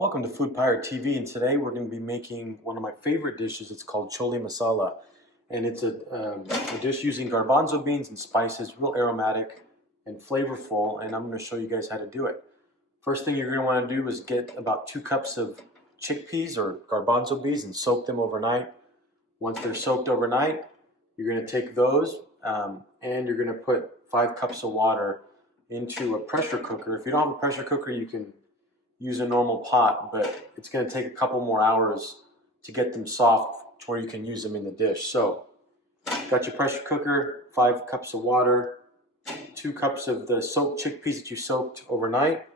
Welcome to Food Pirate TV, and today we're going to be making one of my favorite dishes. It's called Chole Masala, and it's a dish using garbanzo beans and spices, real aromatic and flavorful, and I'm going to show you guys how to do it. First thing you're going to want to do is get about 2 cups of chickpeas or garbanzo beans and soak them overnight. Once they're soaked overnight, you're going to take those and you're going to put 5 cups of water into a pressure cooker. If you don't have a pressure cooker, you can use a normal pot, but it's going to take a couple more hours to get them soft to where you can use them in the dish. So, got your pressure cooker, 5 cups of water, 2 cups of the soaked chickpeas that you soaked overnight.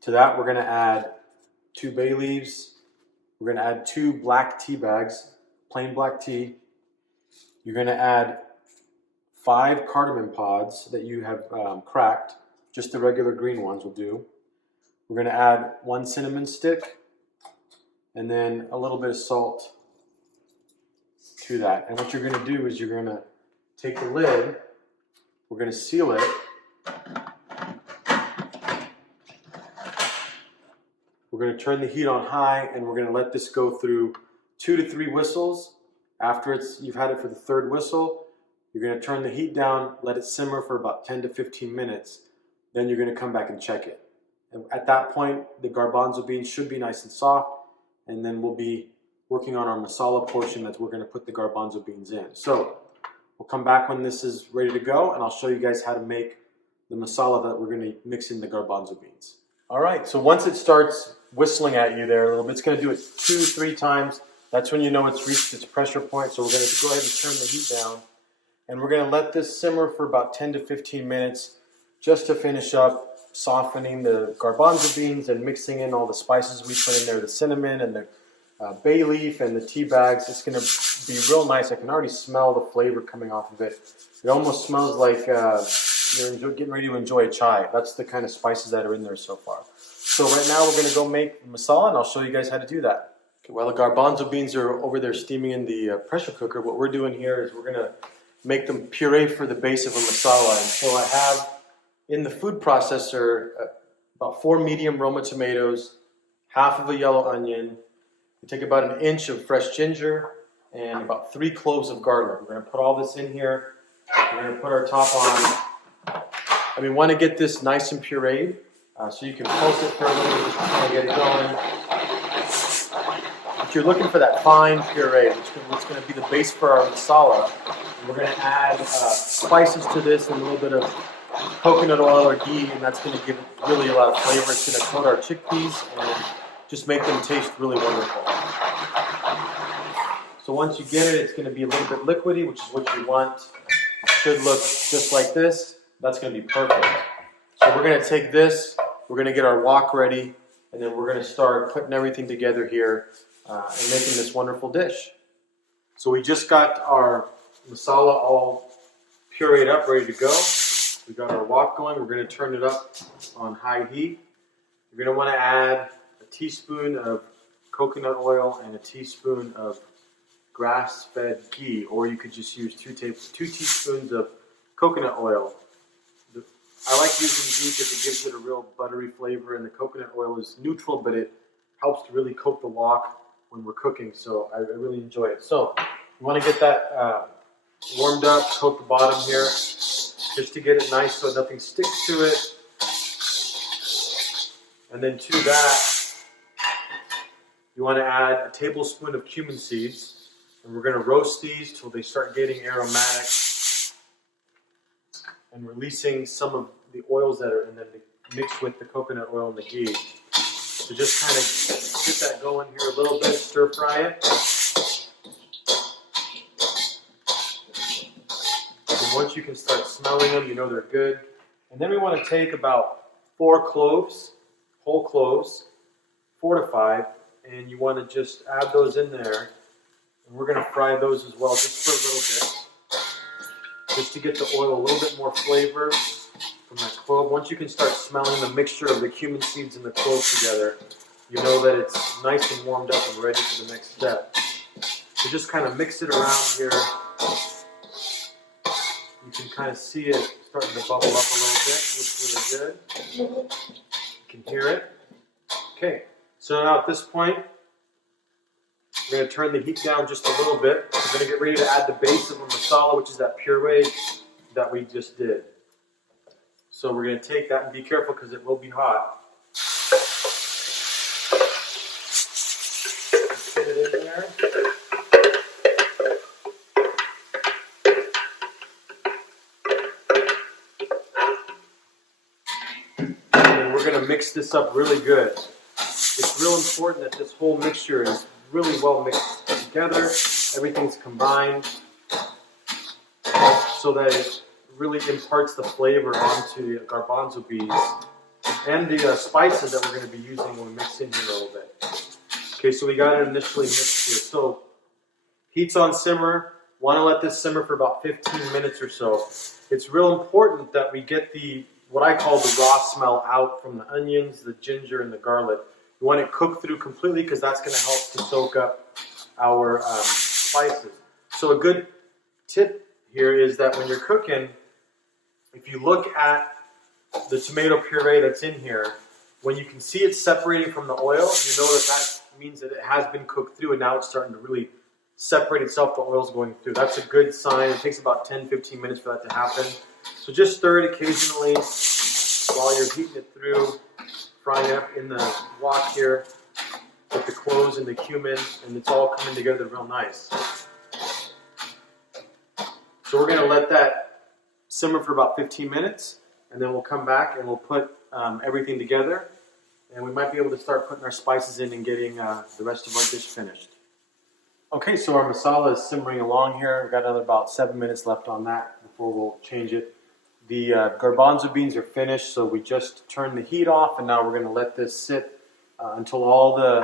To that, we're going to add 2 bay leaves. We're going to add 2 black tea bags, plain black tea. You're going to add 5 cardamom pods that you have cracked. Just the regular green ones will do. We're going to add 1 cinnamon stick and then a little bit of salt to that. And what you're going to do is you're going to take the lid, we're going to seal it. We're going to turn the heat on high and we're going to let this go through 2 to 3 whistles. After you've had it for the 3rd whistle, you're going to turn the heat down, let it simmer for about 10 to 15 minutes. Then you're going to come back and check it. And at that point, the garbanzo beans should be nice and soft, and then we'll be working on our masala portion that we're going to put the garbanzo beans in. So we'll come back when this is ready to go, and I'll show you guys how to make the masala that we're going to mix in the garbanzo beans. All right, so once it starts whistling at you there a little bit, it's going to do it 2-3 times. That's when you know it's reached its pressure point. So we're going to go ahead and turn the heat down, and we're going to let this simmer for about 10 to 15 minutes just to finish up softening the garbanzo beans and mixing in all the spices we put in there, the cinnamon and the bay leaf and the tea bags. It's going to be real nice. I can already smell the flavor coming off of it. It almost smells like you're getting ready to enjoy a chai. That's the kind of spices that are in there so far. So right now we're going to go make masala, and I'll show you guys how to do that. Okay, while the garbanzo beans are over there steaming in the pressure cooker, what we're doing here is we're going to make them puree for the base of a masala. And so I have in the food processor about 4 medium Roma tomatoes, half of a yellow onion. We take about 1 inch of fresh ginger and about 3 cloves of garlic. We're going to put all this in here. We're going to put our top on. And we want to get this nice and pureed, so you can pulse it for a little bit just to kind of get it going. But you're looking for that fine puree, which is going to be the base for our masala. And we're going to add spices to this and a little bit of coconut oil or ghee, and that's going to give really a lot of flavor. It's going to coat our chickpeas and just make them taste really wonderful. So once you get it, it's going to be a little bit liquidy, which is what you want. It should look just like this. That's going to be perfect. So we're going to take this, we're going to get our wok ready, and then we're going to start putting everything together here and making this wonderful dish. So we just got our masala all pureed up, ready to go. We got our wok going. We're going to turn it up on high heat. You're going to want to add a teaspoon of coconut oil and a teaspoon of grass-fed ghee, or you could just use 2 teaspoons of coconut oil. I like using ghee because it gives it a real buttery flavor, and the coconut oil is neutral, but it helps to really coat the wok when we're cooking, so I really enjoy it. So you want to get that warmed up, coat the bottom here, just to get it nice so nothing sticks to it. And then to that, you want to add a tablespoon of cumin seeds. And we're going to roast these till they start getting aromatic and releasing some of the oils that are in them mixed with the coconut oil and the ghee. So just kind of get that going here a little bit, stir fry it. Once you can start smelling them, you know they're good. And then we want to take about 4 cloves, whole cloves, 4 to 5, and you want to just add those in there. And we're going to fry those as well just for a little bit, just to get the oil a little bit more flavor from that clove. Once you can start smelling the mixture of the cumin seeds and the cloves together, you know that it's nice and warmed up and ready for the next step. So just kind of mix it around here. You can kind of see it starting to bubble up a little bit. Looks really good. You can hear it. Okay, So now at this point, we're going to turn the heat down just a little bit. We're going to get ready to add the base of the masala, which is that puree that we just did. So we're going to take that, and be careful because it will be hot. Just put it in there. And we're going to mix this up really good. It's real important that this whole mixture is really well mixed together. Everything's combined so that it really imparts the flavor onto the garbanzo beans and the spices that we're going to be using when we mix in here a little bit. Okay, so we got it initially mixed here. So heat's on simmer. Want to let this simmer for about 15 minutes or so. It's real important that we get what I call the raw smell out from the onions, the ginger, and the garlic. You want it cooked through completely because that's going to help to soak up our spices. So a good tip here is that when you're cooking, if you look at the tomato puree that's in here, when you can see it separating from the oil, you know that means that it has been cooked through and now it's starting to really separate itself, the oil's going through. That's a good sign. It takes about 10-15 minutes for that to happen. So just stir it occasionally while you're heating it through, frying it up in the wok here with the cloves and the cumin, and it's all coming together real nice. So we're going to let that simmer for about 15 minutes, and then we'll come back and we'll put everything together, and we might be able to start putting our spices in and getting the rest of our dish finished. Okay, so our masala is simmering along here. We've got another about 7 minutes left on that before we'll change it. The garbanzo beans are finished, so we just turned the heat off, and now we're going to let this sit until all the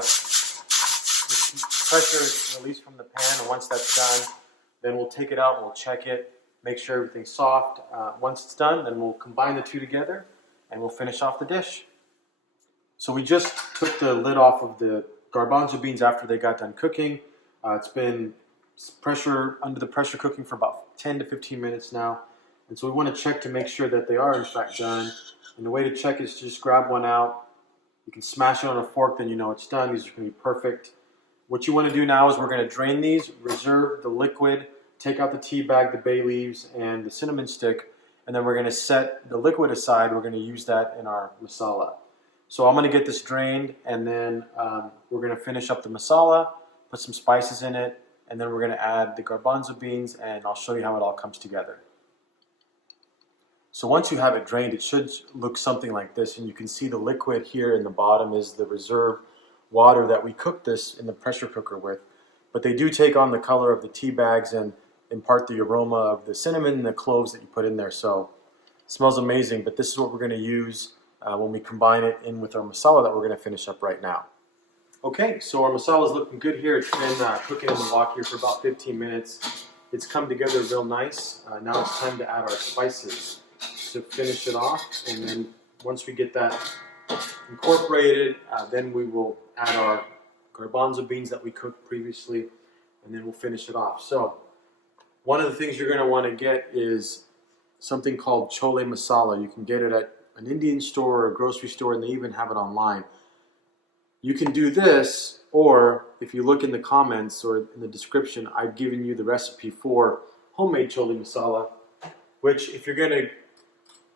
pressure is released from the pan. And once that's done, then we'll take it out and we'll check it, make sure everything's soft. Once it's done, then we'll combine the two together and we'll finish off the dish. So we just took the lid off of the garbanzo beans after they got done cooking. It's been under the pressure cooking for about 10 to 15 minutes now. And so we want to check to make sure that they are in fact done. And the way to check is to just grab one out. You can smash it on a fork, then you know it's done. These are going to be perfect. What you want to do now is we're going to drain these, reserve the liquid, take out the tea bag, the bay leaves, and the cinnamon stick, and then we're going to set the liquid aside. We're going to use that in our masala. So I'm going to get this drained, and then we're going to finish up the masala, put some spices in it, and then we're going to add the garbanzo beans, and I'll show you how it all comes together. So once you have it drained, it should look something like this, and you can see the liquid here in the bottom is the reserve water that we cooked this in the pressure cooker with. But they do take on the color of the tea bags and impart the aroma of the cinnamon and the cloves that you put in there. So it smells amazing, but this is what we're going to use when we combine it in with our masala that we're going to finish up right now. Okay, so our masala is looking good here. It's been cooking in the wok here for about 15 minutes. It's come together real nice. Now it's time to add our spices to finish it off, and then once we get that incorporated, then we will add our garbanzo beans that we cooked previously, and then we'll finish it off. So one of the things you're going to want to get is something called Chole Masala. You can get it at an Indian store or a grocery store, and they even have it online. You can do this, or if you look in the comments or in the description, I've given you the recipe for homemade Chole Masala, which if you're going to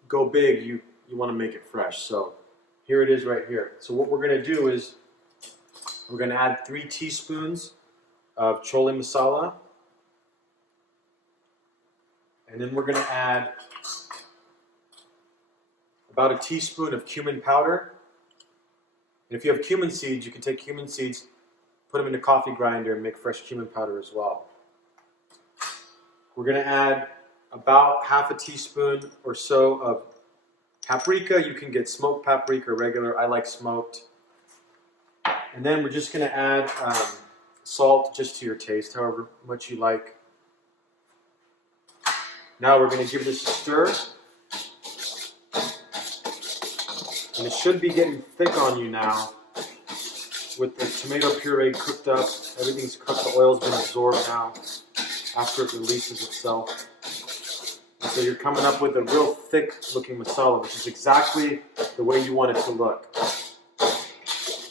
go big, you want to make it fresh. So here it is right here. So what we're going to do is we're going to add 3 teaspoons of Chole Masala, and then we're going to add about a teaspoon of cumin powder. And if you have cumin seeds, you can take cumin seeds, put them in a coffee grinder, and make fresh cumin powder as well. We're going to add about half a teaspoon or so of paprika. You can get smoked paprika or regular. I like smoked. And then we're just going to add salt just to your taste, however much you like. Now we're going to give this a stir. And it should be getting thick on you now with the tomato puree cooked up. Everything's cooked. The oil's been absorbed now after it releases itself. So you're coming up with a real thick looking masala, which is exactly the way you want it to look.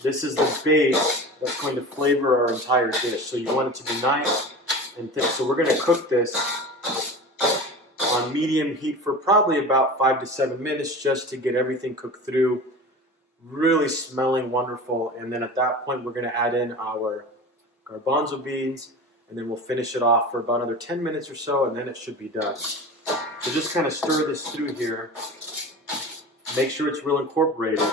this is the base that's going to flavor our entire dish. So you want it to be nice and thick. So we're going to cook this on medium heat for probably about 5 to 7 minutes just to get everything cooked through, really smelling wonderful. And then at that point, we're going to add in our garbanzo beans, and then we'll finish it off for about another 10 minutes or so, and then it should be done. So just kind of stir this through here. Make sure it's real incorporated.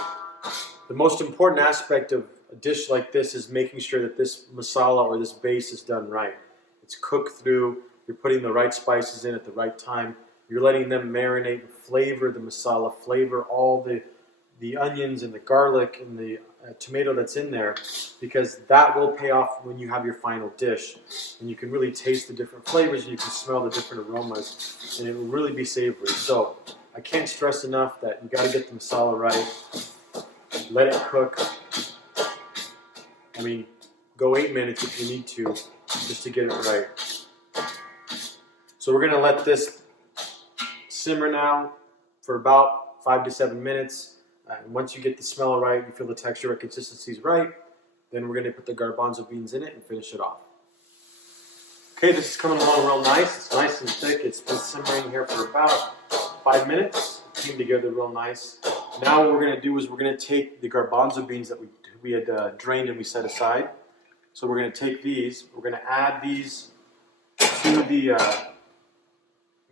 The most important aspect of a dish like this is making sure that this masala or this base is done right. It's cooked through, you're putting the right spices in at the right time, you're letting them marinate and flavor the masala, flavor all the onions and the garlic and the tomato that's in there, because that will pay off when you have your final dish. And you can really taste the different flavors and you can smell the different aromas, and it will really be savory. So I can't stress enough that you got to get the masala right. Let it cook. I mean, go 8 minutes if you need to, just to get it right. So we're going to let this simmer now for about 5 to 7 minutes. And once you get the smell right, you feel the texture and consistency is right, then we're going to put the garbanzo beans in it and finish it off. Okay, this is coming along real nice. It's nice and thick. It's been simmering here for about 5 minutes. It came together real nice. Now what we're going to do is we're going to take the garbanzo beans that we had drained and we set aside. So we're going to take these, we're going to add these to the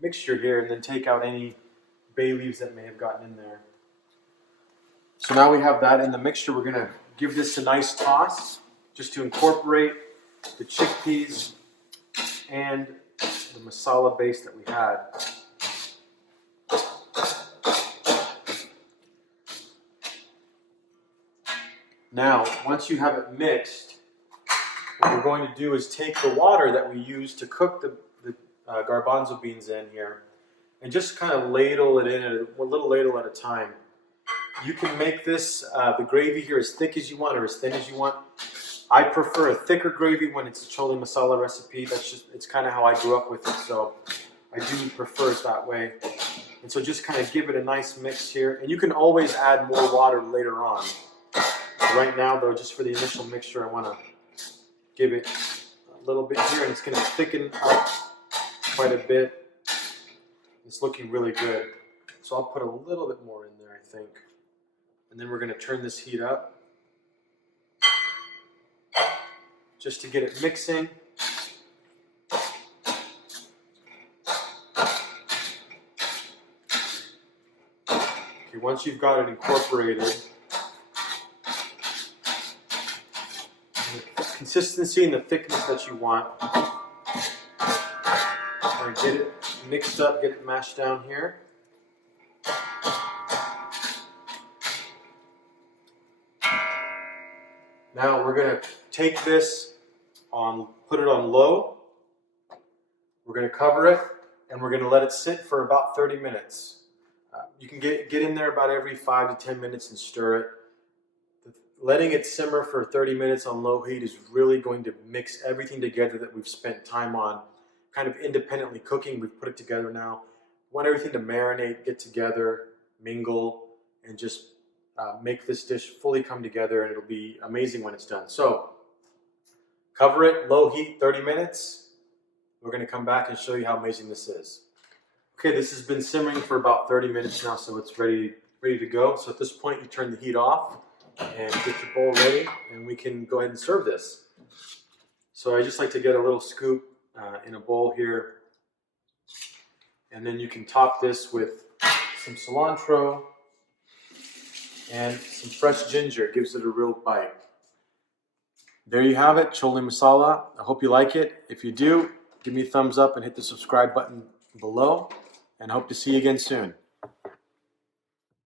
mixture here, and then take out any bay leaves that may have gotten in there. So now we have that in the mixture. We're going to give this a nice toss just to incorporate the chickpeas and the masala base that we had. Now, once you have it mixed, what we're going to do is take the water that we use to cook the garbanzo beans in here and just kind of ladle it in a little ladle at a time. You can make this, the gravy here, as thick as you want or as thin as you want. I prefer a thicker gravy when it's a chole masala recipe. It's kind of how I grew up with it, so I do prefer it that way. And so just kind of give it a nice mix here. And you can always add more water later on. Right now, though, just for the initial mixture, I want to give it a little bit here, and it's going to thicken up quite a bit. It's looking really good. So I'll put a little bit more in there, I think. And then we're going to turn this heat up just to get it mixing. Okay, once you've got it incorporated, the consistency and the thickness that you want, and get it mixed up, get it mashed down here. Now we're going to take this put it on low. We're going to cover it, and we're going to let it sit for about 30 minutes. You can get in there about every 5 to 10 minutes and stir it. Letting it simmer for 30 minutes on low heat is really going to mix everything together that we've spent time on kind of independently cooking. We've put it together now. We want everything to marinate, get together, mingle, and just make this dish fully come together, and it'll be amazing when it's done. So cover it, low heat, 30 minutes. We're going to come back and show you how amazing this is. Okay, this has been simmering for about 30 minutes now, so it's ready to go. So at this point, you turn the heat off and get your bowl ready, and we can go ahead and serve this. So I just like to get a little scoop in a bowl here, and then you can top this with some cilantro and some fresh ginger. It gives it a real bite. There you have it, chole masala. I hope you like it. If you do, give me a thumbs up and hit the subscribe button below, and hope to see you again soon.